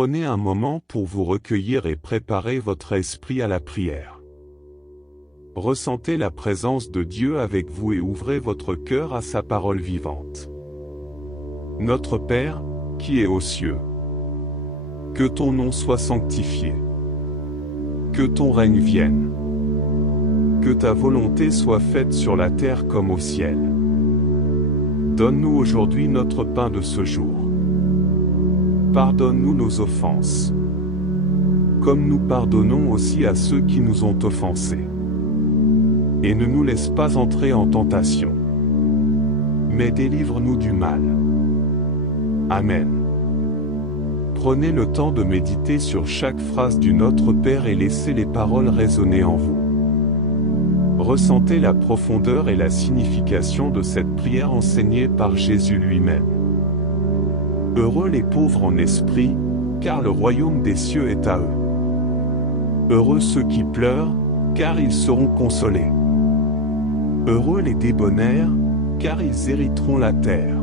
Prenez un moment pour vous recueillir et préparer votre esprit à la prière. Ressentez la présence de Dieu avec vous et ouvrez votre cœur à sa parole vivante. Notre Père, qui est aux cieux, que ton nom soit sanctifié. Que ton règne vienne. Que ta volonté soit faite sur la terre comme au ciel. Donne-nous aujourd'hui notre pain de ce jour. Pardonne-nous nos offenses, comme nous pardonnons aussi à ceux qui nous ont offensés. Et ne nous laisse pas entrer en tentation, mais délivre-nous du mal. Amen. Prenez le temps de méditer sur chaque phrase du Notre Père et laissez les paroles résonner en vous. Ressentez la profondeur et la signification de cette prière enseignée par Jésus lui-même. Heureux les pauvres en esprit, car le royaume des cieux est à eux. Heureux ceux qui pleurent, car ils seront consolés. Heureux les débonnaires, car ils hériteront la terre.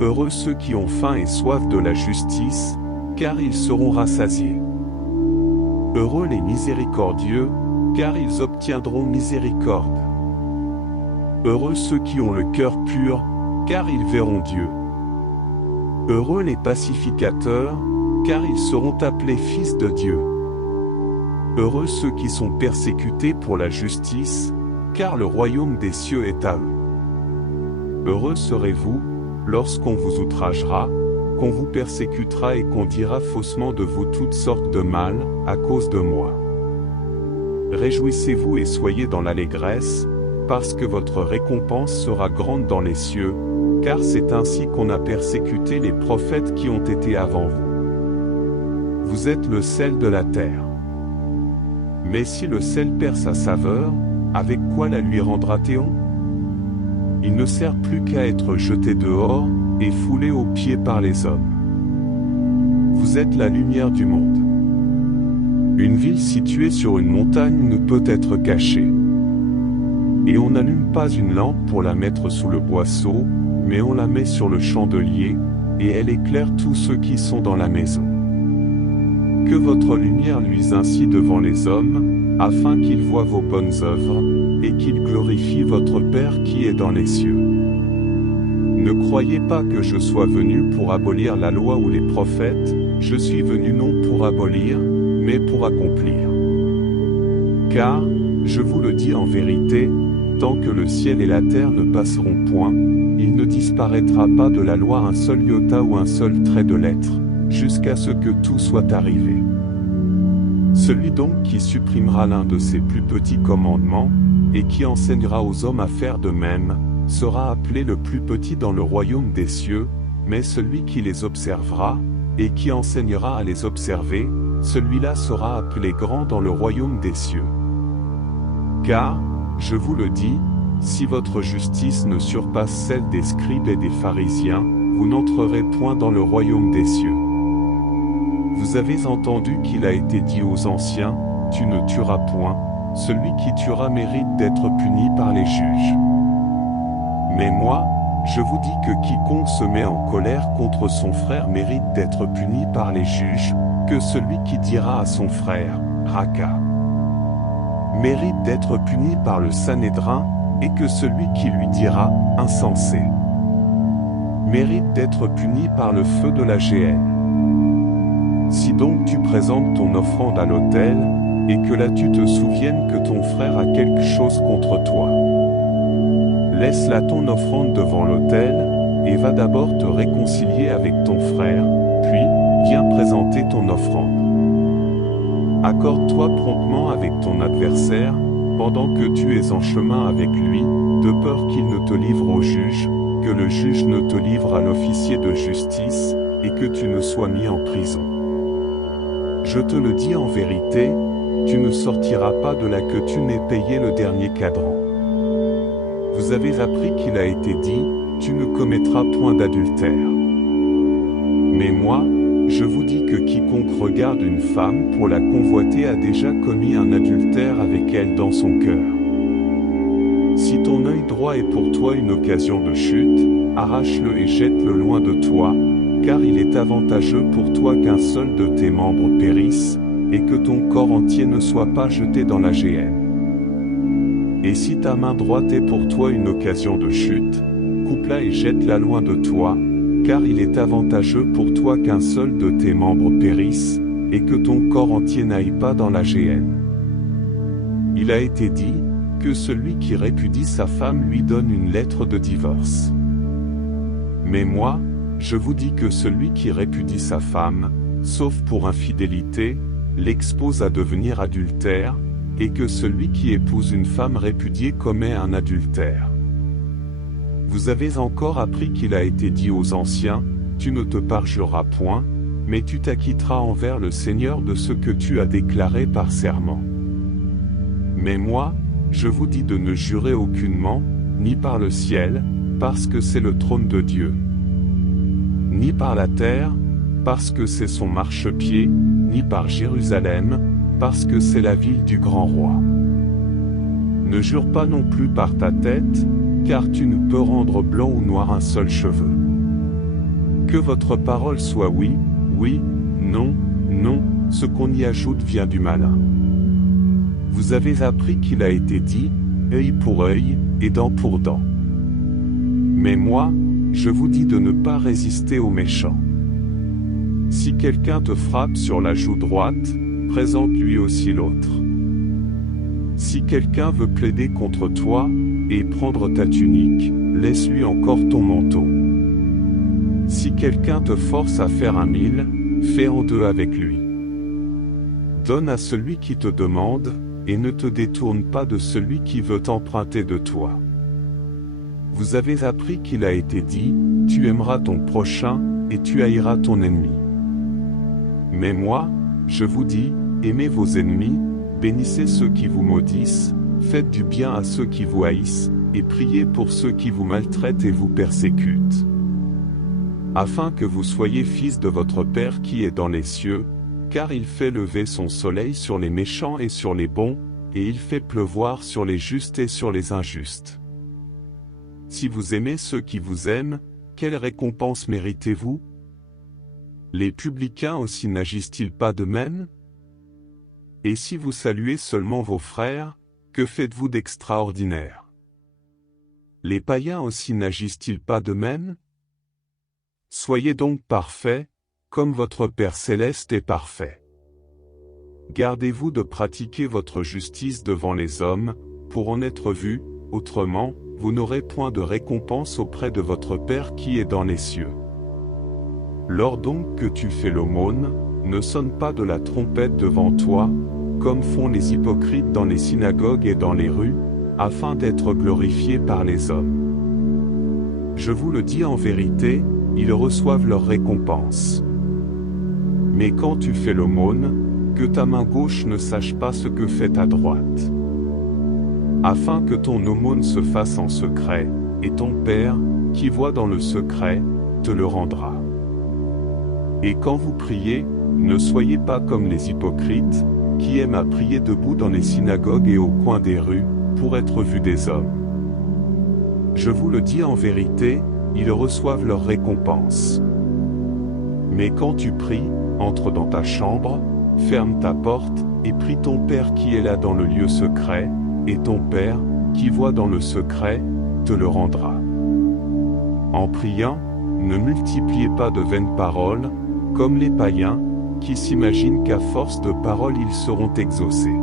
Heureux ceux qui ont faim et soif de la justice, car ils seront rassasiés. Heureux les miséricordieux, car ils obtiendront miséricorde. Heureux ceux qui ont le cœur pur, car ils verront Dieu. Heureux les pacificateurs, car ils seront appelés fils de Dieu. Heureux ceux qui sont persécutés pour la justice, car le royaume des cieux est à eux. Heureux serez-vous, lorsqu'on vous outragera, qu'on vous persécutera et qu'on dira faussement de vous toutes sortes de mal, à cause de moi. Réjouissez-vous et soyez dans l'allégresse, parce que votre récompense sera grande dans les cieux, car c'est ainsi qu'on a persécuté les prophètes qui ont été avant vous. Vous êtes le sel de la terre. Mais si le sel perd sa saveur, avec quoi la lui rendra-t-on ? Il ne sert plus qu'à être jeté dehors, et foulé aux pieds par les hommes. Vous êtes la lumière du monde. Une ville située sur une montagne ne peut être cachée. Et on n'allume pas une lampe pour la mettre sous le boisseau, mais on la met sur le chandelier, et elle éclaire tous ceux qui sont dans la maison. Que votre lumière luise ainsi devant les hommes, afin qu'ils voient vos bonnes œuvres, et qu'ils glorifient votre Père qui est dans les cieux. Ne croyez pas que je sois venu pour abolir la loi ou les prophètes, je suis venu non pour abolir, mais pour accomplir. Car, je vous le dis en vérité, tant que le ciel et la terre ne passeront point, il ne disparaîtra pas de la loi un seul iota ou un seul trait de lettre, jusqu'à ce que tout soit arrivé. Celui donc qui supprimera l'un de ces plus petits commandements, et qui enseignera aux hommes à faire de même, sera appelé le plus petit dans le royaume des cieux, mais celui qui les observera, et qui enseignera à les observer, celui-là sera appelé grand dans le royaume des cieux. Car, je vous le dis, si votre justice ne surpasse celle des scribes et des pharisiens, vous n'entrerez point dans le royaume des cieux. Vous avez entendu qu'il a été dit aux anciens, « Tu ne tueras point, celui qui tuera mérite d'être puni par les juges. » Mais moi, je vous dis que quiconque se met en colère contre son frère mérite d'être puni par les juges, que celui qui dira à son frère, « Raka » mérite d'être puni par le Sanhédrin, et que celui qui lui dira « insensé » mérite d'être puni par le feu de la géhenne. Si donc tu présentes ton offrande à l'autel, et que là tu te souviennes que ton frère a quelque chose contre toi, laisse là ton offrande devant l'autel, et va d'abord te réconcilier avec ton frère, puis viens présenter ton offrande. Accorde-toi promptement avec ton adversaire, pendant que tu es en chemin avec lui, de peur qu'il ne te livre au juge, que le juge ne te livre à l'officier de justice, et que tu ne sois mis en prison. Je te le dis en vérité, tu ne sortiras pas de là que tu n'aies payé le dernier cadran. Vous avez appris qu'il a été dit, tu ne commettras point d'adultère. Mais moi, je vous dis que quiconque regarde une femme pour la convoiter a déjà commis un adultère avec elle dans son cœur. Si ton œil droit est pour toi une occasion de chute, arrache-le et jette-le loin de toi, car il est avantageux pour toi qu'un seul de tes membres périsse, et que ton corps entier ne soit pas jeté dans la géhenne. Et si ta main droite est pour toi une occasion de chute, coupe-la et jette-la loin de toi, car il est avantageux pour toi qu'un seul de tes membres périsse, et que ton corps entier n'aille pas dans la géhenne. Il a été dit, que celui qui répudie sa femme lui donne une lettre de divorce. Mais moi, je vous dis que celui qui répudie sa femme, sauf pour infidélité, l'expose à devenir adultère, et que celui qui épouse une femme répudiée commet un adultère. Vous avez encore appris qu'il a été dit aux anciens, tu ne te parjureras point, mais tu t'acquitteras envers le Seigneur de ce que tu as déclaré par serment. Mais moi, je vous dis de ne jurer aucunement, ni par le ciel, parce que c'est le trône de Dieu, ni par la terre, parce que c'est son marchepied, ni par Jérusalem, parce que c'est la ville du grand roi. Ne jure pas non plus par ta tête, car tu ne peux rendre blanc ou noir un seul cheveu. Que votre parole soit oui, oui, non, non, ce qu'on y ajoute vient du malin. Vous avez appris qu'il a été dit, œil pour œil, et dent pour dent. Mais moi, je vous dis de ne pas résister aux méchants. Si quelqu'un te frappe sur la joue droite, présente-lui aussi l'autre. Si quelqu'un veut plaider contre toi, et prendre ta tunique, laisse-lui encore ton manteau. Si quelqu'un te force à faire 1000, fais en 2 avec lui. Donne à celui qui te demande, et ne te détourne pas de celui qui veut emprunter de toi. Vous avez appris qu'il a été dit, tu aimeras ton prochain, et tu haïras ton ennemi. Mais moi, je vous dis, aimez vos ennemis, bénissez ceux qui vous maudissent, faites du bien à ceux qui vous haïssent, et priez pour ceux qui vous maltraitent et vous persécutent. Afin que vous soyez fils de votre Père qui est dans les cieux, car il fait lever son soleil sur les méchants et sur les bons, et il fait pleuvoir sur les justes et sur les injustes. Si vous aimez ceux qui vous aiment, quelle récompense méritez-vous? Les publicains aussi n'agissent-ils pas de même? Et si vous saluez seulement vos frères, que faites-vous d'extraordinaire? Les païens aussi n'agissent-ils pas de même? Soyez donc parfaits, comme votre Père céleste est parfait. Gardez-vous de pratiquer votre justice devant les hommes, pour en être vus, autrement, vous n'aurez point de récompense auprès de votre Père qui est dans les cieux. Lors donc que tu fais l'aumône, ne sonne pas de la trompette devant toi, comme font les hypocrites dans les synagogues et dans les rues, afin d'être glorifiés par les hommes. Je vous le dis en vérité, ils reçoivent leur récompense. Mais quand tu fais l'aumône, que ta main gauche ne sache pas ce que fait ta droite. Afin que ton aumône se fasse en secret, et ton Père, qui voit dans le secret, te le rendra. Et quand vous priez, ne soyez pas comme les hypocrites, qui aiment à prier debout dans les synagogues et au coin des rues, pour être vus des hommes. Je vous le dis en vérité, ils reçoivent leur récompense. Mais quand tu pries, entre dans ta chambre, ferme ta porte, et prie ton Père qui est là dans le lieu secret, et ton Père, qui voit dans le secret, te le rendra. En priant, ne multipliez pas de vaines paroles, comme les païens, qui s'imaginent qu'à force de paroles ils seront exaucés.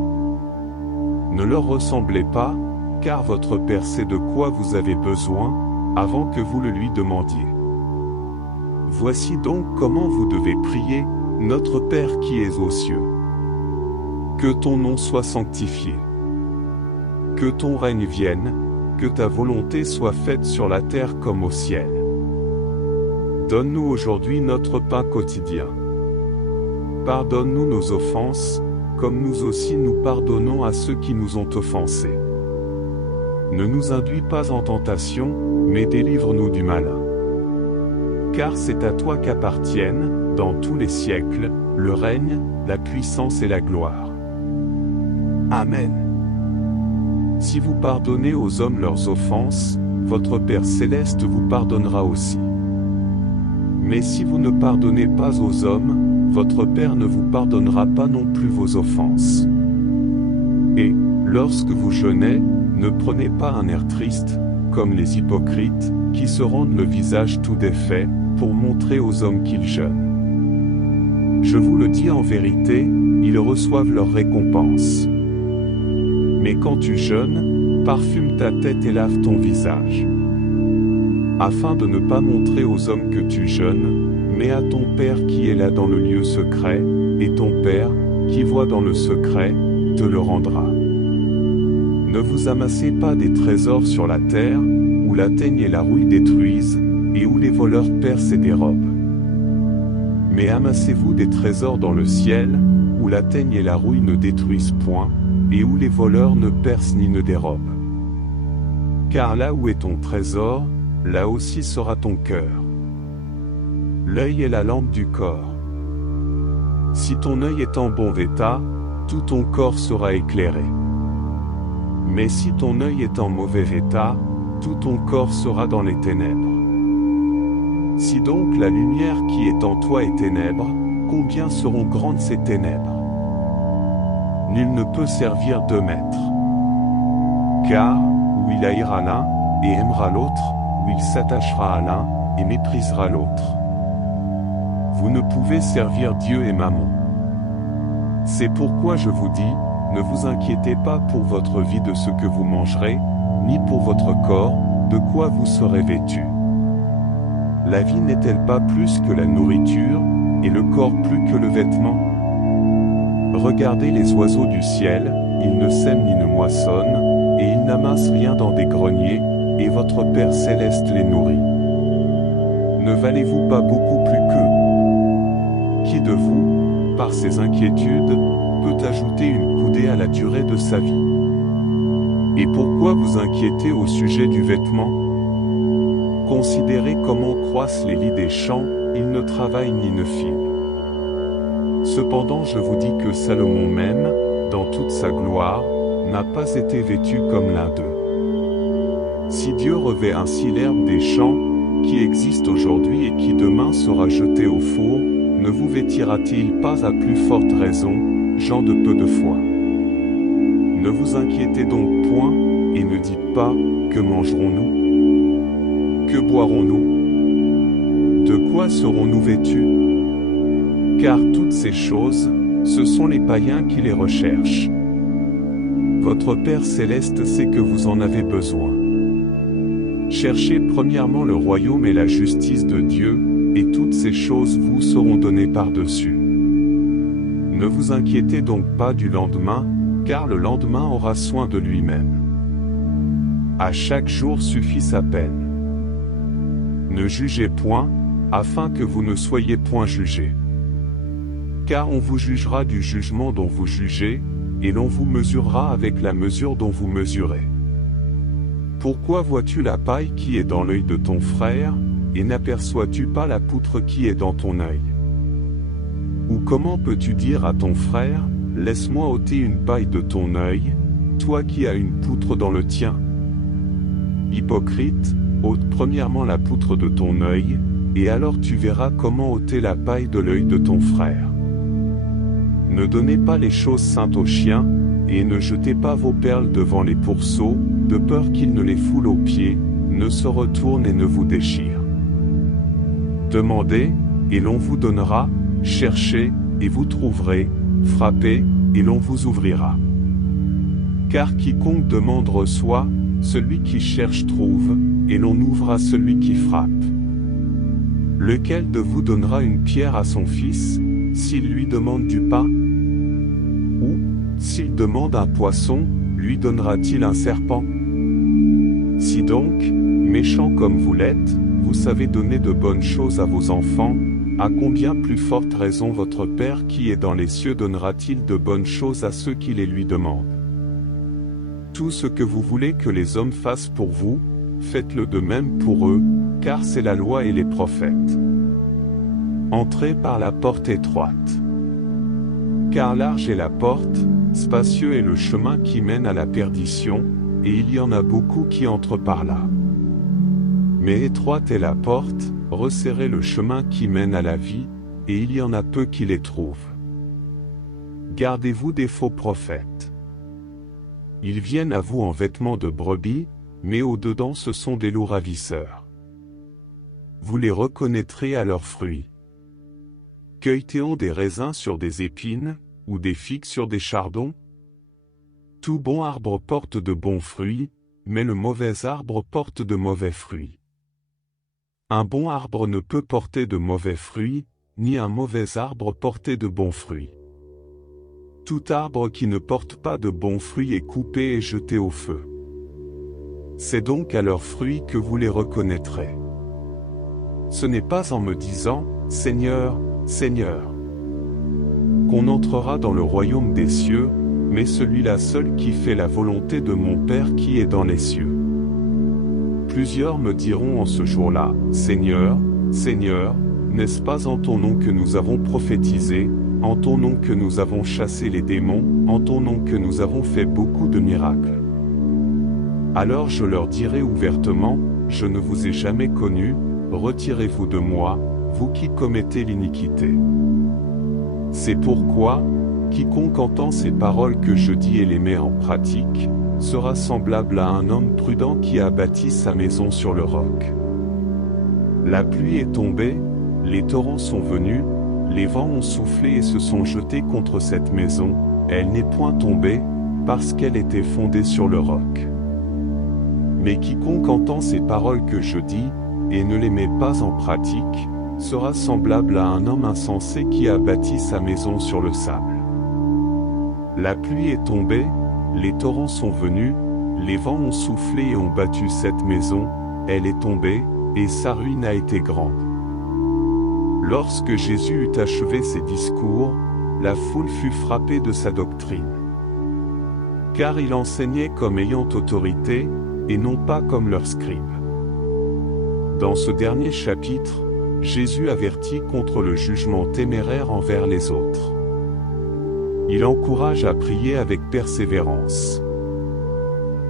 Ne leur ressemblez pas, car votre Père sait de quoi vous avez besoin, avant que vous le lui demandiez. Voici donc comment vous devez prier, notre Père qui es aux cieux. Que ton nom soit sanctifié. Que ton règne vienne, que ta volonté soit faite sur la terre comme au ciel. Donne-nous aujourd'hui notre pain quotidien. Pardonne-nous nos offenses, comme nous aussi nous pardonnons à ceux qui nous ont offensés. Ne nous induis pas en tentation, mais délivre-nous du malin. Car c'est à toi qu'appartiennent, dans tous les siècles, le règne, la puissance et la gloire. Amen. Si vous pardonnez aux hommes leurs offenses, votre Père céleste vous pardonnera aussi. Mais si vous ne pardonnez pas aux hommes, votre Père ne vous pardonnera pas non plus vos offenses. Et, lorsque vous jeûnez, ne prenez pas un air triste, comme les hypocrites, qui se rendent le visage tout défait, pour montrer aux hommes qu'ils jeûnent. Je vous le dis en vérité, ils reçoivent leur récompense. Mais quand tu jeûnes, parfume ta tête et lave ton visage. Afin de ne pas montrer aux hommes que tu jeûnes, mais à ton Père qui est là dans le lieu secret, et ton Père, qui voit dans le secret, te le rendra. Ne vous amassez pas des trésors sur la terre, où la teigne et la rouille détruisent, et où les voleurs percent et dérobent. Mais amassez-vous des trésors dans le ciel, où la teigne et la rouille ne détruisent point, et où les voleurs ne percent ni ne dérobent. Car là où est ton trésor, là aussi sera ton cœur. L'œil est la lampe du corps. Si ton œil est en bon état, tout ton corps sera éclairé. Mais si ton œil est en mauvais état, tout ton corps sera dans les ténèbres. Si donc la lumière qui est en toi est ténèbres, combien seront grandes ces ténèbres? Nul ne peut servir deux maîtres. Car, ou il haïra l'un, et aimera l'autre, ou il s'attachera à l'un, et méprisera l'autre. Vous ne pouvez servir Dieu et Mammon. C'est pourquoi je vous dis, ne vous inquiétez pas pour votre vie de ce que vous mangerez, ni pour votre corps, de quoi vous serez vêtus. La vie n'est-elle pas plus que la nourriture, et le corps plus que le vêtement? Regardez les oiseaux du ciel, ils ne sèment ni ne moissonnent, et ils n'amassent rien dans des greniers, et votre Père céleste les nourrit. Ne valez-vous pas beaucoup plus qu'eux? Qui de vous, par ses inquiétudes, peut ajouter une coudée à la durée de sa vie? Et pourquoi vous inquiétez au sujet du vêtement? Considérez comment croissent les lys des champs, ils ne travaillent ni ne filent. Cependant je vous dis que Salomon même, dans toute sa gloire, n'a pas été vêtu comme l'un d'eux. Si Dieu revêt ainsi l'herbe des champs, qui existe aujourd'hui et qui demain sera jetée au four, ne vous vêtira-t-il pas à plus forte raison, gens de peu de foi? Ne vous inquiétez donc point, et ne dites pas, que mangerons-nous? Que boirons-nous? De quoi serons-nous vêtus? Car toutes ces choses, ce sont les païens qui les recherchent. Votre Père céleste sait que vous en avez besoin. Cherchez premièrement le royaume et la justice de Dieu, et toutes ces choses vous seront données par-dessus. Ne vous inquiétez donc pas du lendemain, car le lendemain aura soin de lui-même. À chaque jour suffit sa peine. Ne jugez point, afin que vous ne soyez point jugés. Car on vous jugera du jugement dont vous jugez, et l'on vous mesurera avec la mesure dont vous mesurez. Pourquoi vois-tu la paille qui est dans l'œil de ton frère, et n'aperçois-tu pas la poutre qui est dans ton œil? Ou comment peux-tu dire à ton frère, laisse-moi ôter une paille de ton œil, toi qui as une poutre dans le tien? Hypocrite, ôte premièrement la poutre de ton œil, et alors tu verras comment ôter la paille de l'œil de ton frère. Ne donnez pas les choses saintes aux chiens, et ne jetez pas vos perles devant les pourceaux, de peur qu'ils ne les foulent aux pieds, ne se retournent et ne vous déchirent. Demandez, et l'on vous donnera, cherchez, et vous trouverez, frappez, et l'on vous ouvrira. Car quiconque demande reçoit, celui qui cherche trouve, et l'on ouvre à celui qui frappe. Lequel de vous donnera une pierre à son fils, s'il lui demande du pain? Ou, s'il demande un poisson, lui donnera-t-il un serpent? Si donc, méchants comme vous l'êtes, vous savez donner de bonnes choses à vos enfants, à combien plus forte raison votre Père qui est dans les cieux donnera-t-il de bonnes choses à ceux qui les lui demandent? Tout ce que vous voulez que les hommes fassent pour vous, faites-le de même pour eux, car c'est la loi et les prophètes. Entrez par la porte étroite. Car large est la porte, spacieux est le chemin qui mène à la perdition, et il y en a beaucoup qui entrent par là. Mais étroite est la porte, resserrez le chemin qui mène à la vie, et il y en a peu qui les trouvent. Gardez-vous des faux prophètes. Ils viennent à vous en vêtements de brebis, mais au-dedans ce sont des loups ravisseurs. Vous les reconnaîtrez à leurs fruits. Cueille-t-on des raisins sur des épines, ou des figues sur des chardons? Tout bon arbre porte de bons fruits, mais le mauvais arbre porte de mauvais fruits. Un bon arbre ne peut porter de mauvais fruits, ni un mauvais arbre porter de bons fruits. Tout arbre qui ne porte pas de bons fruits est coupé et jeté au feu. C'est donc à leurs fruits que vous les reconnaîtrez. Ce n'est pas en me disant « Seigneur, Seigneur » qu'on entrera dans le royaume des cieux, mais celui-là seul qui fait la volonté de mon Père qui est dans les cieux. Plusieurs me diront en ce jour-là, « Seigneur, Seigneur, n'est-ce pas en ton nom que nous avons prophétisé, en ton nom que nous avons chassé les démons, en ton nom que nous avons fait beaucoup de miracles ?» Alors je leur dirai ouvertement, « Je ne vous ai jamais connus, retirez-vous de moi, vous qui commettez l'iniquité. » C'est pourquoi, quiconque entend ces paroles que je dis et les met en pratique, sera semblable à un homme prudent qui a bâti sa maison sur le roc. La pluie est tombée, les torrents sont venus, les vents ont soufflé et se sont jetés contre cette maison, elle n'est point tombée, parce qu'elle était fondée sur le roc. Mais quiconque entend ces paroles que je dis, et ne les met pas en pratique, sera semblable à un homme insensé qui a bâti sa maison sur le sable. La pluie est tombée, les torrents sont venus, les vents ont soufflé et ont battu cette maison, elle est tombée, et sa ruine a été grande. Lorsque Jésus eut achevé ses discours, la foule fut frappée de sa doctrine. Car il enseignait comme ayant autorité, et non pas comme leurs scribes. Dans ce dernier chapitre, Jésus avertit contre le jugement téméraire envers les autres. Il encourage à prier avec persévérance.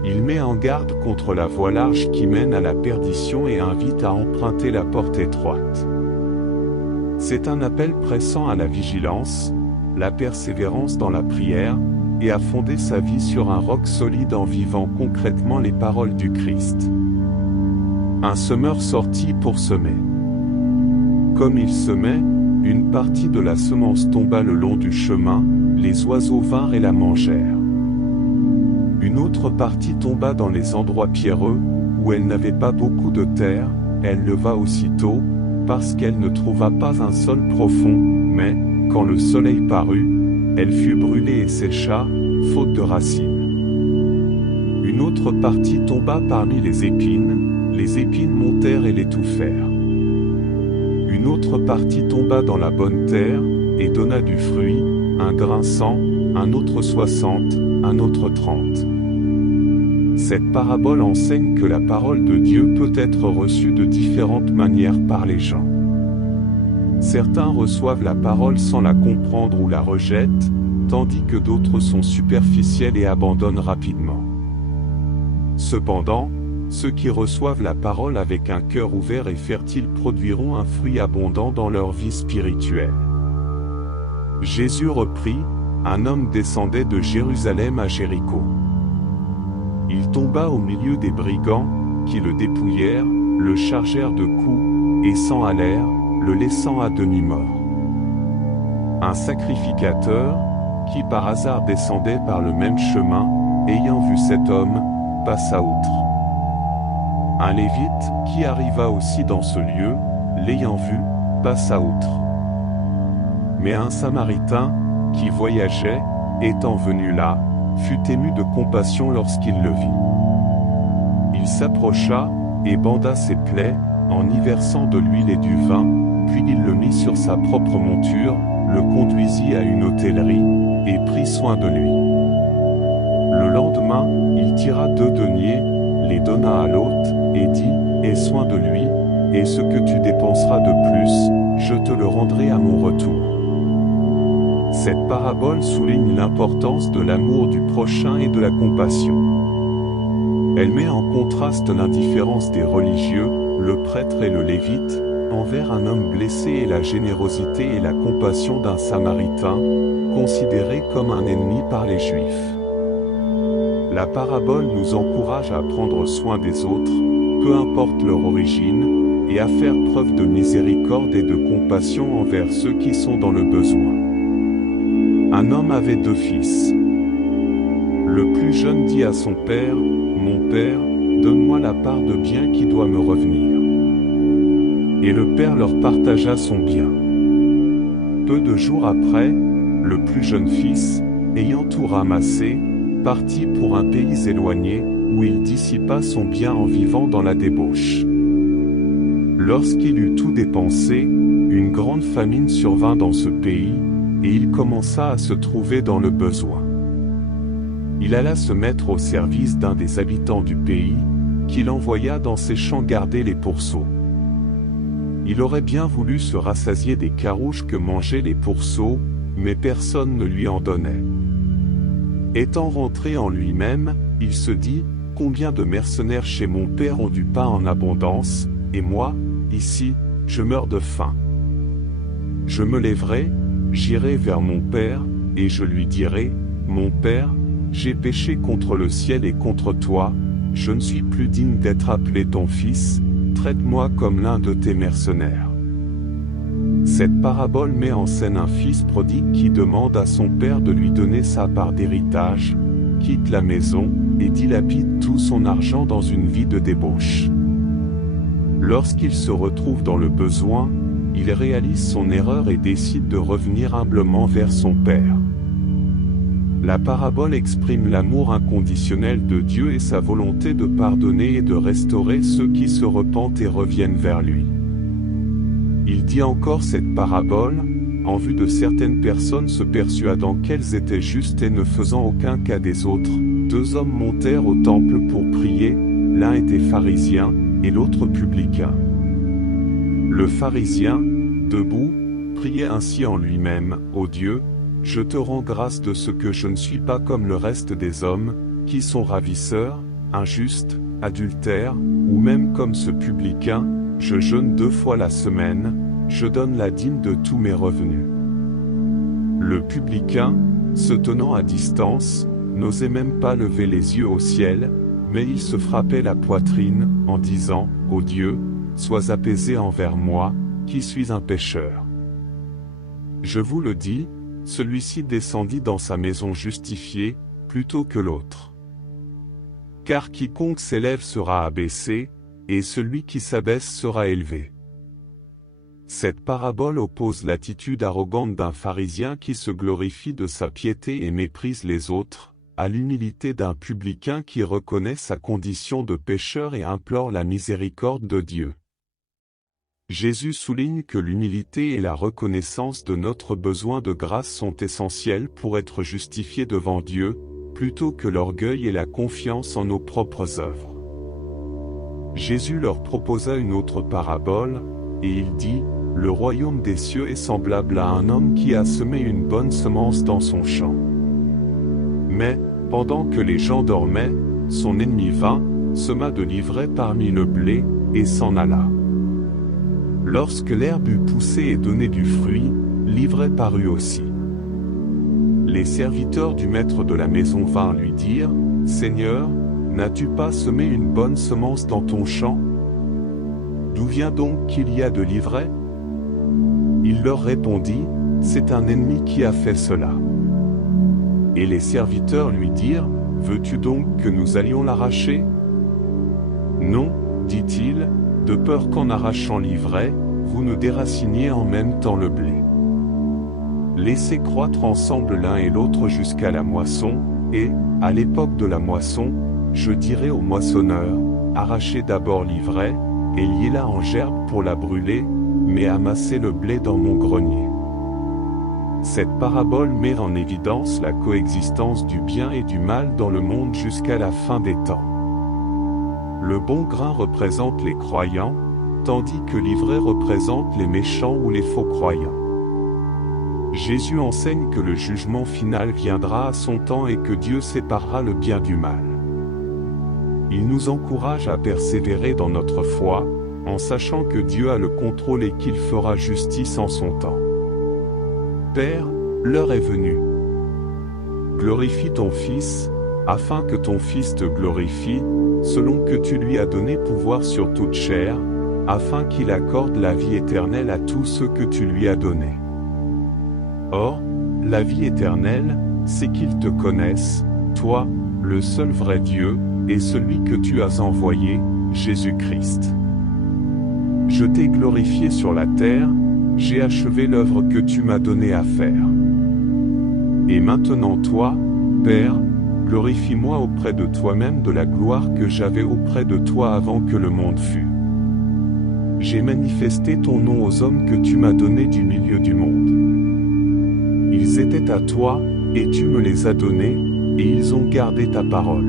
Il met en garde contre la voie large qui mène à la perdition et invite à emprunter la porte étroite. C'est un appel pressant à la vigilance, la persévérance dans la prière, et à fonder sa vie sur un roc solide en vivant concrètement les paroles du Christ. Un semeur sortit pour semer. Comme il semait, une partie de la semence tomba le long du chemin, les oiseaux vinrent et la mangèrent. Une autre partie tomba dans les endroits pierreux, où elle n'avait pas beaucoup de terre, elle leva aussitôt, parce qu'elle ne trouva pas un sol profond, mais, quand le soleil parut, elle fut brûlée et sécha, faute de racines. Une autre partie tomba parmi les épines montèrent et l'étouffèrent. Une autre partie tomba dans la bonne terre, et donna du fruit, un grain 100, un autre 60, un autre 30. Cette parabole enseigne que la parole de Dieu peut être reçue de différentes manières par les gens. Certains reçoivent la parole sans la comprendre ou la rejettent, tandis que d'autres sont superficiels et abandonnent rapidement. Cependant, ceux qui reçoivent la parole avec un cœur ouvert et fertile produiront un fruit abondant dans leur vie spirituelle. Jésus reprit, un homme descendait de Jérusalem à Jéricho. Il tomba au milieu des brigands, qui le dépouillèrent, le chargèrent de coups, et s'en allèrent, le laissant à demi-mort. Un sacrificateur, qui par hasard descendait par le même chemin, ayant vu cet homme, passa outre. Un lévite, qui arriva aussi dans ce lieu, l'ayant vu, passa outre. Mais un samaritain, qui voyageait, étant venu là, fut ému de compassion lorsqu'il le vit. Il s'approcha, et banda ses plaies, en y versant de l'huile et du vin, puis il le mit sur sa propre monture, le conduisit à une hôtellerie, et prit soin de lui. Le lendemain, il tira 2 deniers, les donna à l'hôte, et dit, « Aie soin de lui, et ce que tu dépenseras de plus, je te le rendrai à mon retour. » Cette parabole souligne l'importance de l'amour du prochain et de la compassion. Elle met en contraste l'indifférence des religieux, le prêtre et le lévite, envers un homme blessé et la générosité et la compassion d'un Samaritain, considéré comme un ennemi par les Juifs. La parabole nous encourage à prendre soin des autres, peu importe leur origine, et à faire preuve de miséricorde et de compassion envers ceux qui sont dans le besoin. Un homme avait 2 fils. Le plus jeune dit à son père, « Mon père, donne-moi la part de bien qui doit me revenir. » Et le père leur partagea son bien. Peu de jours après, le plus jeune fils, ayant tout ramassé, partit pour un pays éloigné, où il dissipa son bien en vivant dans la débauche. Lorsqu'il eut tout dépensé, une grande famine survint dans ce pays, et il commença à se trouver dans le besoin. Il alla se mettre au service d'un des habitants du pays, qu'il envoya dans ses champs garder les pourceaux. Il aurait bien voulu se rassasier des carouches que mangeaient les pourceaux, mais personne ne lui en donnait. Étant rentré en lui-même, il se dit, « Combien de mercenaires chez mon père ont du pain en abondance, et moi, ici, je meurs de faim. Je me lèverai, j'irai vers mon père, et je lui dirai, « Mon père, j'ai péché contre le ciel et contre toi, je ne suis plus digne d'être appelé ton fils, traite-moi comme l'un de tes mercenaires. » Cette parabole met en scène un fils prodigue qui demande à son père de lui donner sa part d'héritage, quitte la maison, et dilapide tout son argent dans une vie de débauche. Lorsqu'il se retrouve dans le besoin, il réalise son erreur et décide de revenir humblement vers son père. La parabole exprime l'amour inconditionnel de Dieu et sa volonté de pardonner et de restaurer ceux qui se repentent et reviennent vers lui. Il dit encore cette parabole, en vue de certaines personnes se persuadant qu'elles étaient justes et ne faisant aucun cas des autres. 2 hommes montèrent au temple pour prier, l'un était pharisien, et l'autre publicain. Le pharisien, debout, priait ainsi en lui-même, « Ô Dieu, je te rends grâce de ce que je ne suis pas comme le reste des hommes, qui sont ravisseurs, injustes, adultères, ou même comme ce publicain, je jeûne 2 fois la semaine, je donne la dîme de tous mes revenus. » Le publicain, se tenant à distance, n'osait même pas lever les yeux au ciel, mais il se frappait la poitrine, en disant, « Ô Dieu, sois apaisé envers moi, qui suis un pécheur. » Je vous le dis, celui-ci descendit dans sa maison justifié, plutôt que l'autre. Car quiconque s'élève sera abaissé, et celui qui s'abaisse sera élevé. Cette parabole oppose l'attitude arrogante d'un pharisien qui se glorifie de sa piété et méprise les autres, à l'humilité d'un publicain qui reconnaît sa condition de pécheur et implore la miséricorde de Dieu. Jésus souligne que l'humilité et la reconnaissance de notre besoin de grâce sont essentielles pour être justifiés devant Dieu, plutôt que l'orgueil et la confiance en nos propres œuvres. Jésus leur proposa une autre parabole, et il dit, « Le royaume des cieux est semblable à un homme qui a semé une bonne semence dans son champ. Mais, pendant que les gens dormaient, son ennemi vint, sema de l'ivraie parmi le blé, et s'en alla. Lorsque l'herbe eut poussé et donné du fruit, l'ivraie parut aussi. Les serviteurs du maître de la maison vinrent lui dire, « Seigneur, n'as-tu pas semé une bonne semence dans ton champ? D'où vient donc qu'il y a de l'ivraie? » Il leur répondit, « C'est un ennemi qui a fait cela. » Et les serviteurs lui dirent, « Veux-tu donc que nous allions l'arracher? » « Non, dit-il, de peur qu'en arrachant l'ivraie, vous ne déraciniez en même temps le blé. Laissez croître ensemble l'un et l'autre jusqu'à la moisson, et, à l'époque de la moisson, je dirai au moissonneur, arrachez d'abord l'ivraie, et liez-la en gerbe pour la brûler, mais amassez le blé dans mon grenier. » Cette parabole met en évidence la coexistence du bien et du mal dans le monde jusqu'à la fin des temps. Le bon grain représente les croyants, tandis que l'ivraie représente les méchants ou les faux croyants. Jésus enseigne que le jugement final viendra à son temps et que Dieu séparera le bien du mal. Il nous encourage à persévérer dans notre foi, en sachant que Dieu a le contrôle et qu'il fera justice en son temps. Père, l'heure est venue. Glorifie ton Fils, afin que ton Fils te glorifie, selon que tu lui as donné pouvoir sur toute chair, afin qu'il accorde la vie éternelle à tous ceux que tu lui as donnés. Or, la vie éternelle, c'est qu'ils te connaissent, toi, le seul vrai Dieu, et celui que tu as envoyé, Jésus-Christ. Je t'ai glorifié sur la terre, j'ai achevé l'œuvre que tu m'as donnée à faire. Et maintenant toi, Père, glorifie-moi auprès de toi-même de la gloire que j'avais auprès de toi avant que le monde fût. J'ai manifesté ton nom aux hommes que tu m'as donnés du milieu du monde. Ils étaient à toi, et tu me les as donnés, et ils ont gardé ta parole.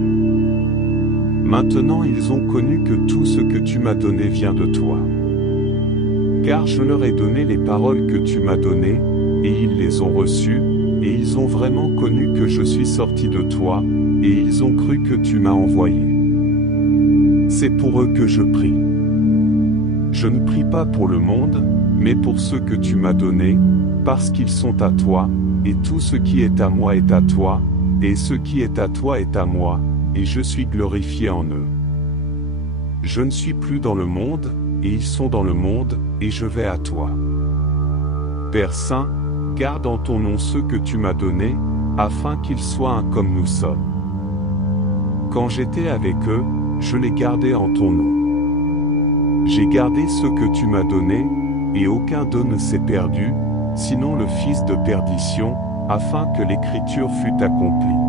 Maintenant ils ont connu que tout ce que tu m'as donné vient de toi. Car je leur ai donné les paroles que tu m'as données, et ils les ont reçues, et ils ont vraiment connu que je suis sorti de toi, et ils ont cru que tu m'as envoyé. C'est pour eux que je prie. Je ne prie pas pour le monde, mais pour ceux que tu m'as donnés, parce qu'ils sont à toi, et tout ce qui est à moi est à toi, et ce qui est à toi est à moi, et je suis glorifié en eux. Je ne suis plus dans le monde, et ils sont dans le monde, et je vais à toi. Père Saint, garde en ton nom ceux que tu m'as donnés, afin qu'ils soient un comme nous sommes. Quand j'étais avec eux, je les gardais en ton nom. J'ai gardé ceux que tu m'as donnés, et aucun d'eux ne s'est perdu, sinon le fils de perdition, afin que l'écriture fût accomplie.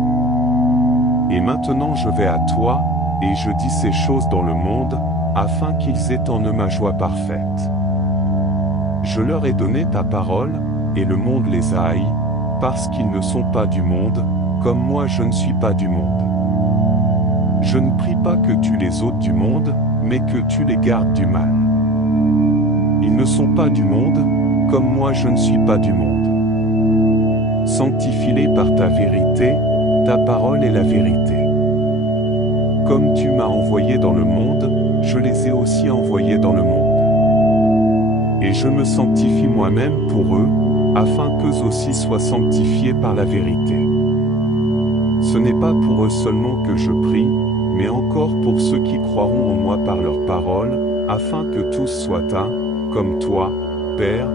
Et maintenant je vais à toi, et je dis ces choses dans le monde, afin qu'ils aient en eux ma joie parfaite. Je leur ai donné ta parole, et le monde les a haïs, parce qu'ils ne sont pas du monde, comme moi je ne suis pas du monde. Je ne prie pas que tu les ôtes du monde, mais que tu les gardes du mal. Ils ne sont pas du monde, comme moi je ne suis pas du monde. Sanctifie-les par ta vérité, ta parole est la vérité. Comme tu m'as envoyé dans le monde, je les ai aussi envoyés dans le monde. Et je me sanctifie moi-même pour eux, afin qu'eux aussi soient sanctifiés par la vérité. Ce n'est pas pour eux seulement que je prie, mais encore pour ceux qui croiront en moi par leur parole, afin que tous soient un, comme toi, Père,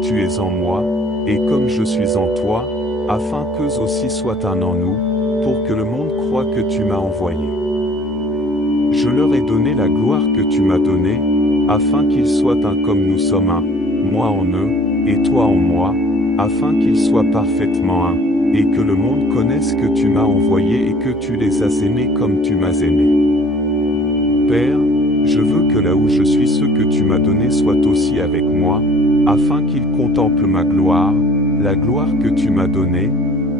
tu es en moi, et comme je suis en toi, afin qu'eux aussi soient un en nous, pour que le monde croie que tu m'as envoyé. Je leur ai donné la gloire que tu m'as donnée, afin qu'ils soient un comme nous sommes un, moi en eux, et toi en moi, afin qu'ils soient parfaitement un, et que le monde connaisse que tu m'as envoyé et que tu les as aimés comme tu m'as aimé. Père, je veux que là où je suis ceux que tu m'as donnés soient aussi avec moi, afin qu'ils contemplent ma gloire, la gloire que tu m'as donnée,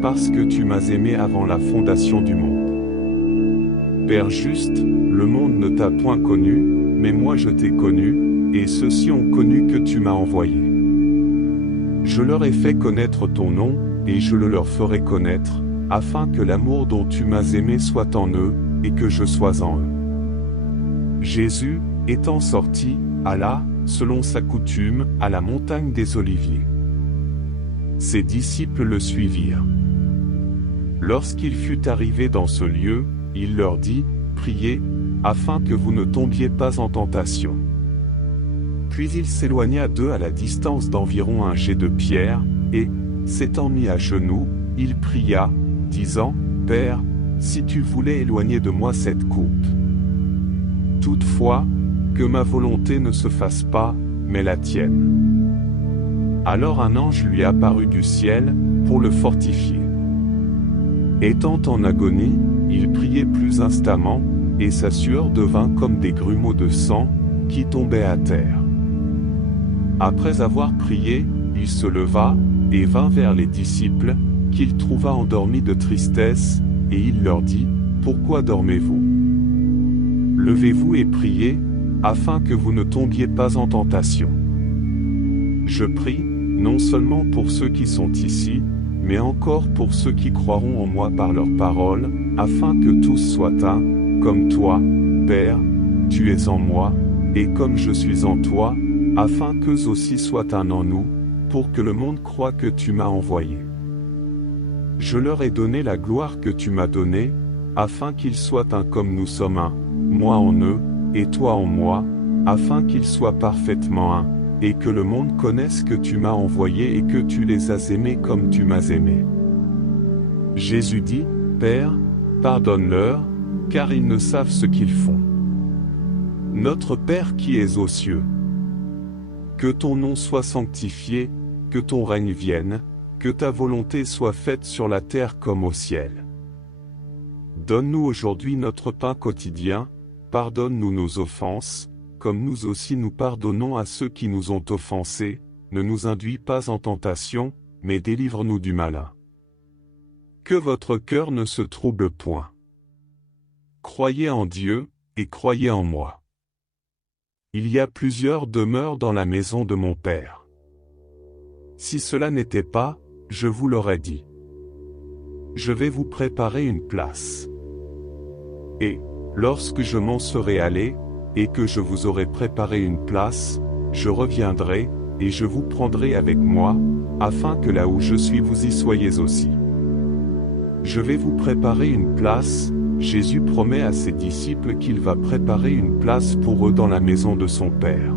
parce que tu m'as aimé avant la fondation du monde. Père juste, le monde ne t'a point connu, mais moi je t'ai connu, et ceux-ci ont connu que tu m'as envoyé. Je leur ai fait connaître ton nom, et je le leur ferai connaître, afin que l'amour dont tu m'as aimé soit en eux, et que je sois en eux. Jésus, étant sorti, alla, selon sa coutume, à la montagne des Oliviers. Ses disciples le suivirent. Lorsqu'il fut arrivé dans ce lieu, il leur dit, « Priez, afin que vous ne tombiez pas en tentation. » Puis il s'éloigna d'eux à la distance d'environ un jet de pierre, et, s'étant mis à genoux, il pria, disant, « Père, si tu voulais éloigner de moi cette coupe. Toutefois, que ma volonté ne se fasse pas, mais la tienne. » Alors un ange lui apparut du ciel, pour le fortifier. Étant en agonie, il priait plus instamment, et sa sueur devint comme des grumeaux de sang, qui tombaient à terre. Après avoir prié, il se leva, et vint vers les disciples, qu'il trouva endormis de tristesse, et il leur dit, « Pourquoi dormez-vous? Levez-vous et priez, afin que vous ne tombiez pas en tentation. » Je prie, non seulement pour ceux qui sont ici, mais encore pour ceux qui croiront en moi par leur parole, afin que tous soient un, comme toi, Père, tu es en moi, et comme je suis en toi, afin qu'eux aussi soient un en nous, pour que le monde croie que tu m'as envoyé. Je leur ai donné la gloire que tu m'as donnée, afin qu'ils soient un comme nous sommes un, moi en eux, et toi en moi, afin qu'ils soient parfaitement un, et que le monde connaisse que tu m'as envoyé et que tu les as aimés comme tu m'as aimé. Jésus dit, Père, pardonne-leur, car ils ne savent ce qu'ils font. Notre Père qui es aux cieux, que ton nom soit sanctifié, que ton règne vienne, que ta volonté soit faite sur la terre comme au ciel. Donne-nous aujourd'hui notre pain quotidien, pardonne-nous nos offenses, comme nous aussi nous pardonnons à ceux qui nous ont offensés, ne nous induis pas en tentation, mais délivre-nous du malin. Que votre cœur ne se trouble point. Croyez en Dieu, et croyez en moi. Il y a plusieurs demeures dans la maison de mon Père. Si cela n'était pas, je vous l'aurais dit. Je vais vous préparer une place. Et, lorsque je m'en serai allé, et que je vous aurai préparé une place, je reviendrai, et je vous prendrai avec moi, afin que là où je suis vous y soyez aussi. Je vais vous préparer une place. Jésus promet à ses disciples qu'il va préparer une place pour eux dans la maison de son Père.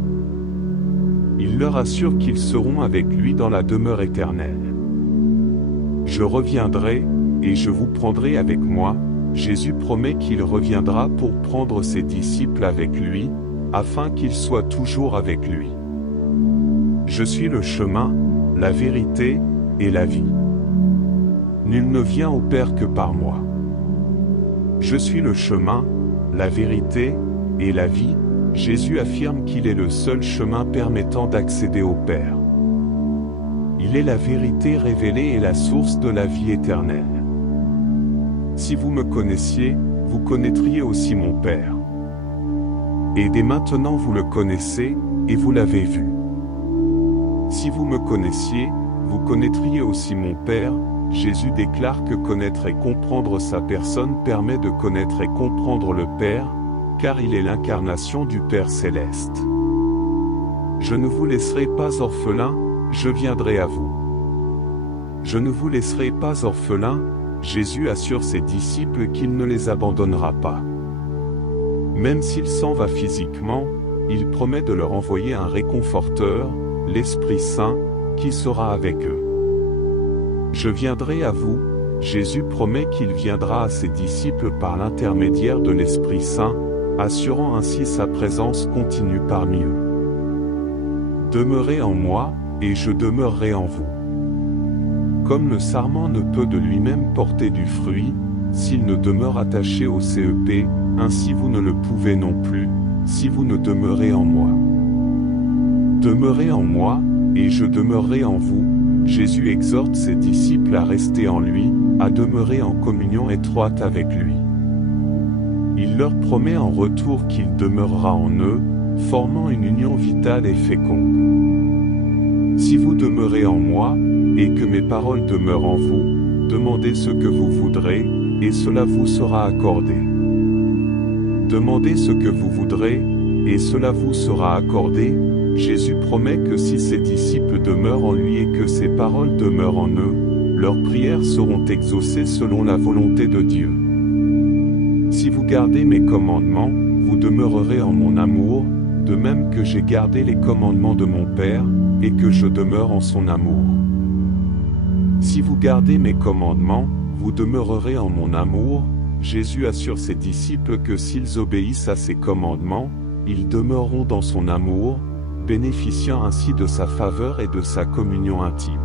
Il leur assure qu'ils seront avec lui dans la demeure éternelle. Je reviendrai, et je vous prendrai avec moi. Jésus promet qu'il reviendra pour prendre ses disciples avec lui, afin qu'ils soient toujours avec lui. Je suis le chemin, la vérité, et la vie. Nul ne vient au Père que par moi. Je suis le chemin, la vérité, et la vie. Jésus affirme qu'il est le seul chemin permettant d'accéder au Père. Il est la vérité révélée et la source de la vie éternelle. Si vous me connaissiez, vous connaîtriez aussi mon Père. Et dès maintenant vous le connaissez, et vous l'avez vu. Si vous me connaissiez, vous connaîtriez aussi mon Père. Jésus déclare que connaître et comprendre sa personne permet de connaître et comprendre le Père, car il est l'incarnation du Père céleste. Je ne vous laisserai pas orphelins, je viendrai à vous. Je ne vous laisserai pas orphelins, Jésus assure ses disciples qu'il ne les abandonnera pas. Même s'il s'en va physiquement, il promet de leur envoyer un réconforteur, l'Esprit Saint, qui sera avec eux. Je viendrai à vous, Jésus promet qu'il viendra à ses disciples par l'intermédiaire de l'Esprit Saint, assurant ainsi sa présence continue parmi eux. Demeurez en moi, et je demeurerai en vous. Comme le sarment ne peut de lui-même porter du fruit, s'il ne demeure attaché au CEP, ainsi vous ne le pouvez non plus, si vous ne demeurez en moi. Demeurez en moi, et je demeurerai en vous. Jésus exhorte ses disciples à rester en lui, à demeurer en communion étroite avec lui. Il leur promet en retour qu'il demeurera en eux, formant une union vitale et féconde. Si vous demeurez en moi, et que mes paroles demeurent en vous, demandez ce que vous voudrez, et cela vous sera accordé. Demandez ce que vous voudrez, et cela vous sera accordé. Jésus promet que si ses disciples demeurent en lui et que ses paroles demeurent en eux, leurs prières seront exaucées selon la volonté de Dieu. Si vous gardez mes commandements, vous demeurerez en mon amour, de même que j'ai gardé les commandements de mon Père, et que je demeure en son amour. Si vous gardez mes commandements, vous demeurerez en mon amour. Jésus assure ses disciples que s'ils obéissent à ses commandements, ils demeureront dans son amour, bénéficiant ainsi de sa faveur et de sa communion intime.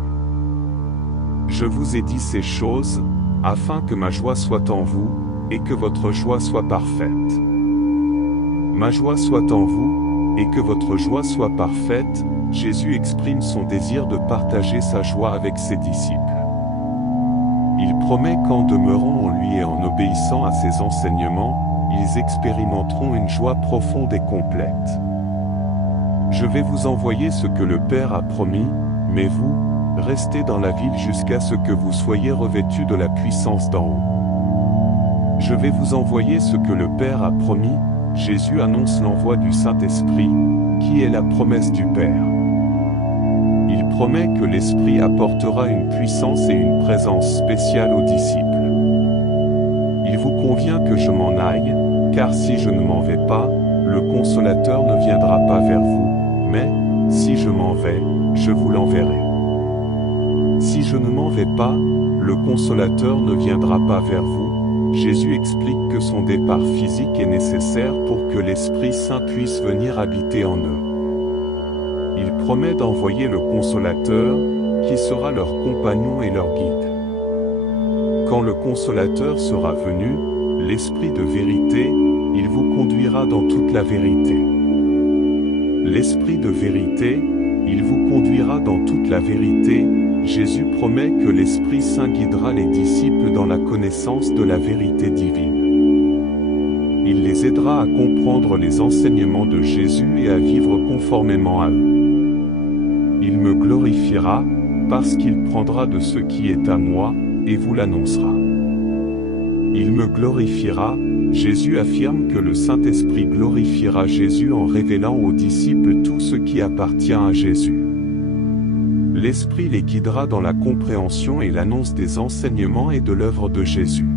Je vous ai dit ces choses, afin que ma joie soit en vous, et que votre joie soit parfaite. Ma joie soit en vous, et que votre joie soit parfaite. Jésus exprime son désir de partager sa joie avec ses disciples. Il promet qu'en demeurant en lui et en obéissant à ses enseignements, ils expérimenteront une joie profonde et complète. Je vais vous envoyer ce que le Père a promis, mais vous, restez dans la ville jusqu'à ce que vous soyez revêtus de la puissance d'en haut. Je vais vous envoyer ce que le Père a promis, Jésus annonce l'envoi du Saint-Esprit, qui est la promesse du Père. Il promet que l'Esprit apportera une puissance et une présence spéciale aux disciples. Il vous convient que je m'en aille, car si je ne m'en vais pas, le Consolateur ne viendra pas vers vous, mais, si je m'en vais, je vous l'enverrai. Si je ne m'en vais pas, le Consolateur ne viendra pas vers vous. Jésus explique que son départ physique est nécessaire pour que l'Esprit Saint puisse venir habiter en eux. Il promet d'envoyer le Consolateur, qui sera leur compagnon et leur guide. Quand le Consolateur sera venu, l'Esprit de vérité, il vous conduira dans toute la vérité. L'Esprit de vérité, il vous conduira dans toute la vérité. Jésus promet que l'Esprit Saint guidera les disciples dans la connaissance de la vérité divine. Il les aidera à comprendre les enseignements de Jésus et à vivre conformément à eux. Il me glorifiera, parce qu'il prendra de ce qui est à moi, et vous l'annoncera. Il me glorifiera. Jésus affirme que le Saint-Esprit glorifiera Jésus en révélant aux disciples tout ce qui appartient à Jésus. L'Esprit les guidera dans la compréhension et l'annonce des enseignements et de l'œuvre de Jésus.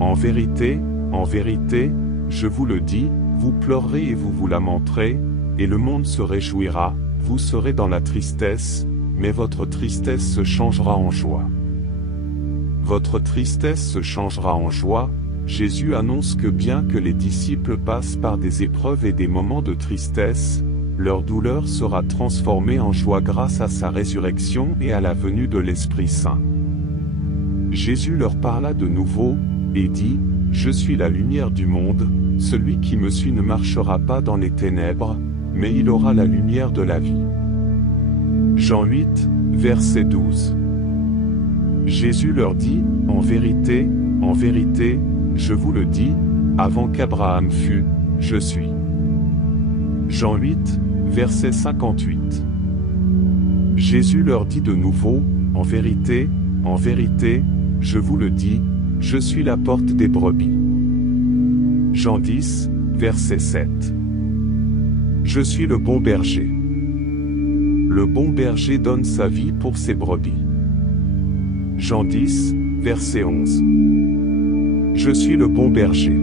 En vérité, je vous le dis, vous pleurerez et vous vous lamenterez, et le monde se réjouira, vous serez dans la tristesse, mais votre tristesse se changera en joie. Votre tristesse se changera en joie. Jésus annonce que bien que les disciples passent par des épreuves et des moments de tristesse, leur douleur sera transformée en joie grâce à sa résurrection et à la venue de l'Esprit Saint. Jésus leur parla de nouveau, et dit, « Je suis la lumière du monde, celui qui me suit ne marchera pas dans les ténèbres, mais il aura la lumière de la vie. » Jean 8, verset 12. Jésus leur dit, « En vérité, je vous le dis, avant qu'Abraham fût, je suis. » Jean 8, verset 58. Jésus leur dit de nouveau, « En vérité, je vous le dis, je suis la porte des brebis. » Jean 10, verset 7. Je suis le bon berger. Le bon berger donne sa vie pour ses brebis. Jean 10, verset 11. Je suis le bon berger.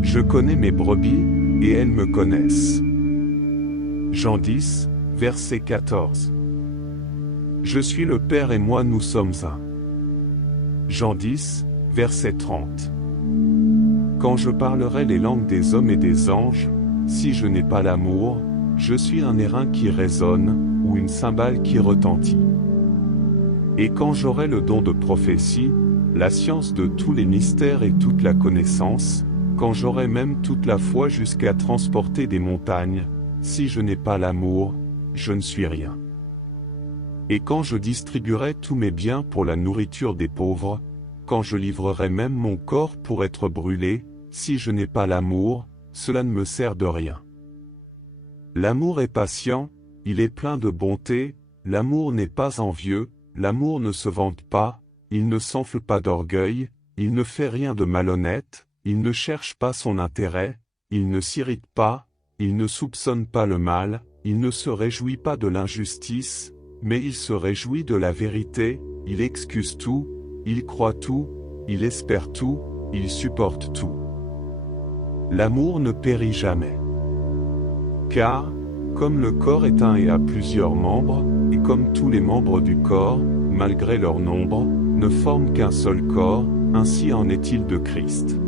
Je connais mes brebis, et elles me connaissent. Jean 10, verset 14. Je suis le Père et moi nous sommes un. Jean 10, verset 30. Quand je parlerai les langues des hommes et des anges, si je n'ai pas l'amour, je suis un airain qui résonne, ou une cymbale qui retentit. Et quand j'aurai le don de prophétie, la science de tous les mystères et toute la connaissance, quand j'aurai même toute la foi jusqu'à transporter des montagnes, si je n'ai pas l'amour, je ne suis rien. Et quand je distribuerai tous mes biens pour la nourriture des pauvres, quand je livrerai même mon corps pour être brûlé, si je n'ai pas l'amour, cela ne me sert de rien. L'amour est patient, il est plein de bonté, l'amour n'est pas envieux, l'amour ne se vante pas, il ne s'enfle pas d'orgueil, il ne fait rien de malhonnête, il ne cherche pas son intérêt, il ne s'irrite pas, il ne soupçonne pas le mal, il ne se réjouit pas de l'injustice, mais il se réjouit de la vérité, il excuse tout, il croit tout, il espère tout, il supporte tout. L'amour ne périt jamais. Car, comme le corps est un et a plusieurs membres, et comme tous les membres du corps, malgré leur nombre, ne forment qu'un seul corps, ainsi en est-il de Christ.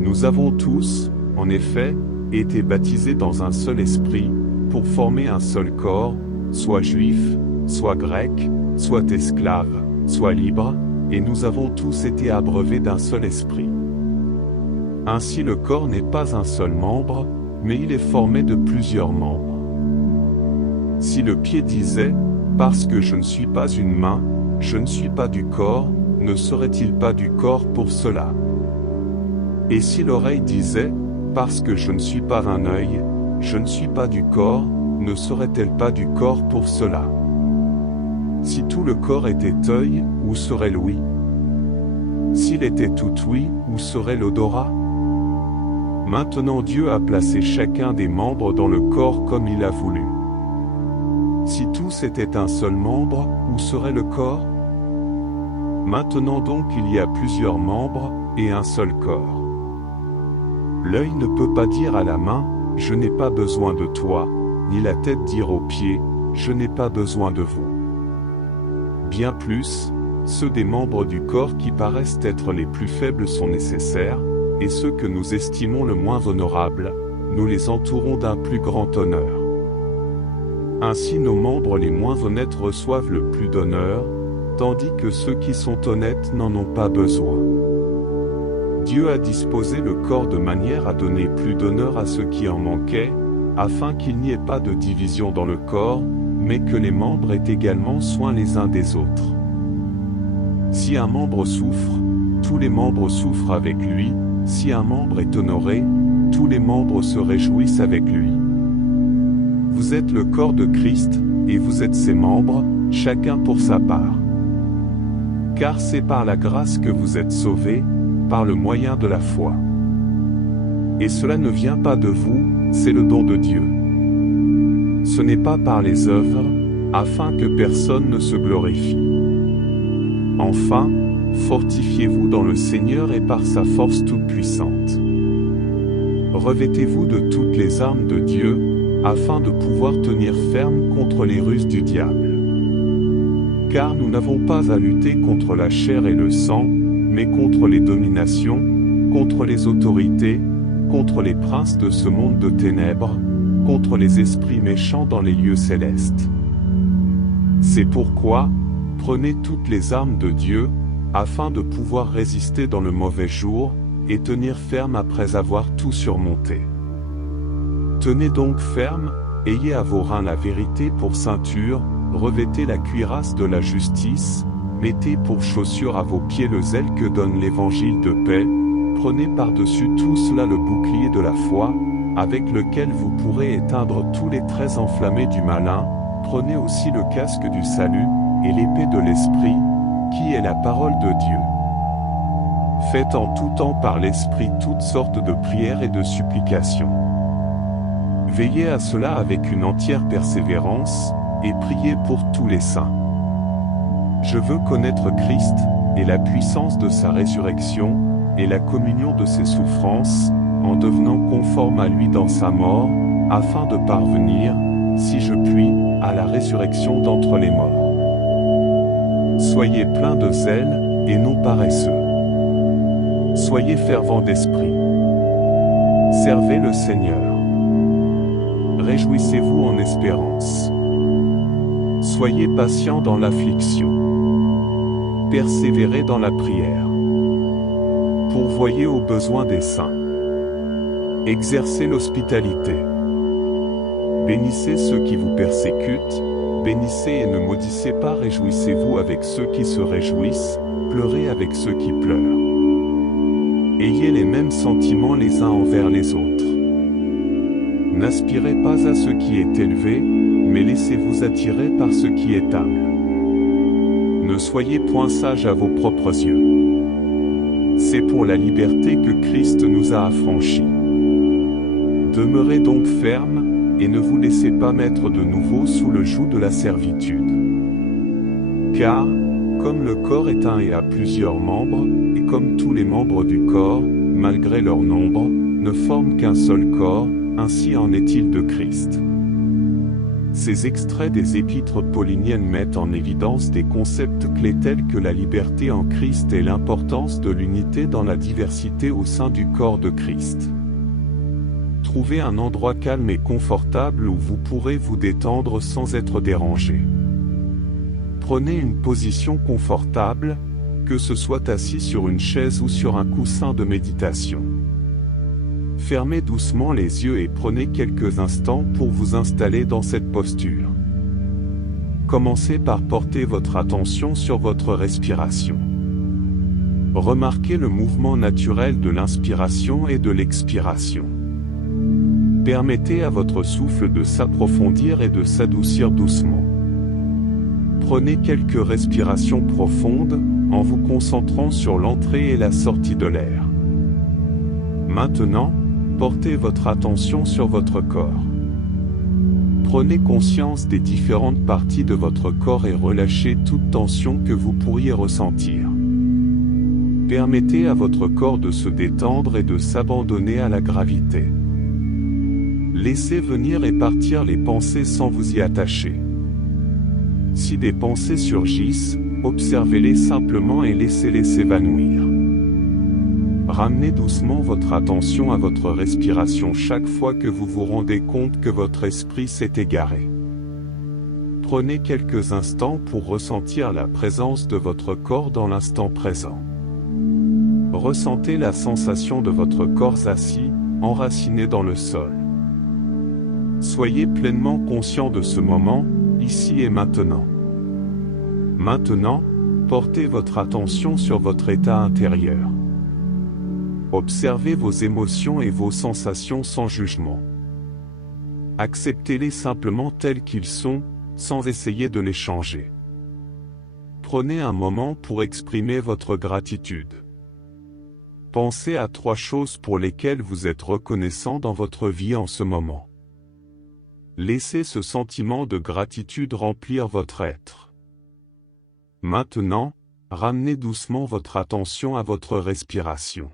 Nous avons tous, en effet, été baptisés dans un seul esprit, pour former un seul corps, soit juif, soit grec, soit esclave, soit libre, et nous avons tous été abreuvés d'un seul esprit. Ainsi le corps n'est pas un seul membre, mais il est formé de plusieurs membres. Si le pied disait, « Parce que je ne suis pas une main, je ne suis pas du corps », ne serait-il pas du corps pour cela? Et si l'oreille disait, « Parce que je ne suis pas un œil, je ne suis pas du corps », ne serait-elle pas du corps pour cela? Si tout le corps était œil, où serait l'ouïe? S'il était tout ouïe, où serait l'odorat? Maintenant Dieu a placé chacun des membres dans le corps comme il a voulu. Si tous étaient un seul membre, où serait le corps? Maintenant donc il y a plusieurs membres, et un seul corps. L'œil ne peut pas dire à la main, « Je n'ai pas besoin de toi », ni la tête dire aux pieds, « Je n'ai pas besoin de vous ». Bien plus, ceux des membres du corps qui paraissent être les plus faibles sont nécessaires, et ceux que nous estimons le moins honorables, nous les entourons d'un plus grand honneur. Ainsi nos membres les moins honnêtes reçoivent le plus d'honneur, tandis que ceux qui sont honnêtes n'en ont pas besoin. Dieu a disposé le corps de manière à donner plus d'honneur à ceux qui en manquaient, afin qu'il n'y ait pas de division dans le corps, mais que les membres aient également soin les uns des autres. Si un membre souffre, tous les membres souffrent avec lui, si un membre est honoré, tous les membres se réjouissent avec lui. Vous êtes le corps de Christ, et vous êtes ses membres, chacun pour sa part. Car c'est par la grâce que vous êtes sauvés, par le moyen de la foi. Et cela ne vient pas de vous, c'est le don de Dieu. Ce n'est pas par les œuvres, afin que personne ne se glorifie. Enfin, fortifiez-vous dans le Seigneur et par sa force toute-puissante. Revêtez-vous de toutes les armes de Dieu, afin de pouvoir tenir ferme contre les ruses du diable. Car nous n'avons pas à lutter contre la chair et le sang, mais contre les dominations, contre les autorités, contre les princes de ce monde de ténèbres, contre les esprits méchants dans les lieux célestes. C'est pourquoi, prenez toutes les armes de Dieu, afin de pouvoir résister dans le mauvais jour, et tenir ferme après avoir tout surmonté. Tenez donc ferme, ayez à vos reins la vérité pour ceinture, revêtez la cuirasse de la justice, mettez pour chaussure à vos pieds le zèle que donne l'évangile de paix, prenez par-dessus tout cela le bouclier de la foi, avec lequel vous pourrez éteindre tous les traits enflammés du malin, prenez aussi le casque du salut, et l'épée de l'Esprit, qui est la parole de Dieu. Faites en tout temps par l'Esprit toutes sortes de prières et de supplications. Veillez à cela avec une entière persévérance, et priez pour tous les saints. Je veux connaître Christ, et la puissance de sa résurrection, et la communion de ses souffrances, en devenant conforme à lui dans sa mort, afin de parvenir, si je puis, à la résurrection d'entre les morts. Soyez pleins de zèle, et non paresseux. Soyez fervents d'esprit. Servez le Seigneur. Réjouissez-vous en espérance. Soyez patients dans l'affliction. Persévérez dans la prière. Pourvoyez aux besoins des saints. Exercez l'hospitalité. Bénissez ceux qui vous persécutent, bénissez et ne maudissez pas, réjouissez-vous avec ceux qui se réjouissent, pleurez avec ceux qui pleurent. Ayez les mêmes sentiments les uns envers les autres. N'aspirez pas à ce qui est élevé, mais laissez-vous attirer par ce qui est humble. Ne soyez point sages à vos propres yeux. C'est pour la liberté que Christ nous a affranchis. Demeurez donc fermes, et ne vous laissez pas mettre de nouveau sous le joug de la servitude. Car, comme le corps est un et a plusieurs membres, et comme tous les membres du corps, malgré leur nombre, ne forment qu'un seul corps, ainsi en est-il de Christ. Ces extraits des épîtres pauliniennes mettent en évidence des concepts clés tels que la liberté en Christ et l'importance de l'unité dans la diversité au sein du corps de Christ. Trouvez un endroit calme et confortable où vous pourrez vous détendre sans être dérangé. Prenez une position confortable, que ce soit assis sur une chaise ou sur un coussin de méditation. Fermez doucement les yeux et prenez quelques instants pour vous installer dans cette posture. Commencez par porter votre attention sur votre respiration. Remarquez le mouvement naturel de l'inspiration et de l'expiration. Permettez à votre souffle de s'approfondir et de s'adoucir doucement. Prenez quelques respirations profondes, en vous concentrant sur l'entrée et la sortie de l'air. Maintenant, portez votre attention sur votre corps. Prenez conscience des différentes parties de votre corps et relâchez toute tension que vous pourriez ressentir. Permettez à votre corps de se détendre et de s'abandonner à la gravité. Laissez venir et partir les pensées sans vous y attacher. Si des pensées surgissent, observez-les simplement et laissez-les s'évanouir. Ramenez doucement votre attention à votre respiration chaque fois que vous vous rendez compte que votre esprit s'est égaré. Prenez quelques instants pour ressentir la présence de votre corps dans l'instant présent. Ressentez la sensation de votre corps assis, enraciné dans le sol. Soyez pleinement conscient de ce moment, ici et maintenant. Maintenant, portez votre attention sur votre état intérieur. Observez vos émotions et vos sensations sans jugement. Acceptez-les simplement tels qu'ils sont, sans essayer de les changer. Prenez un moment pour exprimer votre gratitude. Pensez à 3 choses pour lesquelles vous êtes reconnaissant dans votre vie en ce moment. Laissez ce sentiment de gratitude remplir votre être. Maintenant, ramenez doucement votre attention à votre respiration.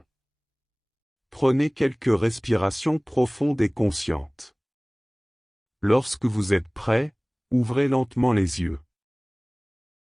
Prenez quelques respirations profondes et conscientes. Lorsque vous êtes prêt, ouvrez lentement les yeux.